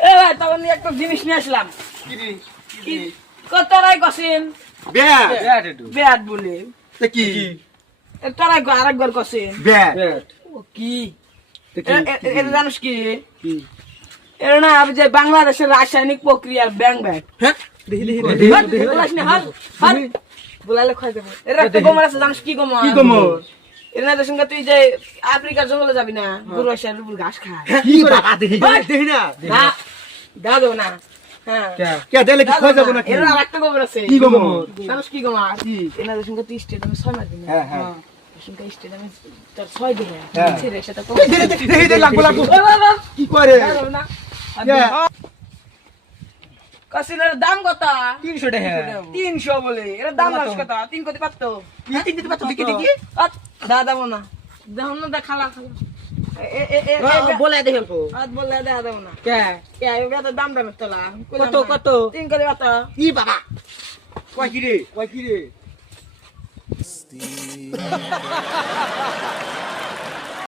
এ ভাই তখন একটা জিনিস নিয়ে আসলাম কতরাই কছেন ব্যাট বলে তারাই আরেকবার কছেন ও কি এটা জানিস কি এটা না আমি যে বাংলাদেশের রাসায়নিক প্রক্রিয়ার ব্যাংক ব্যাগ বলালে খাই দেবো এর একটা গোমর আছে জানিস কি গোমর এর সঙ্গে তুই যে আফ্রিকার জঙ্গলে যাবি না গরু আসে ঘাস খায় দাও দেবো না আরেকটা গোবর আছে জানিস কি গোমর এনাদের সঙ্গে তুই স্টেডিয়ামে 6 মাস দিবি স্টেডিয়ামে তোর 6 দিনে ছেড়ে সেটা কি করে কাসিলের দাম কত 300 টাকা 300 বলে এর দাম কত 3 কত পারতো 3 দিতে পারতো দেখি দাদা মনা দাও না খালা বলে দেখেন তো আজ বলে দাও দাও না কে এগুলা তো দাম দাম তোলা কত 3 করে পাতা ই বাবা কয় কি রে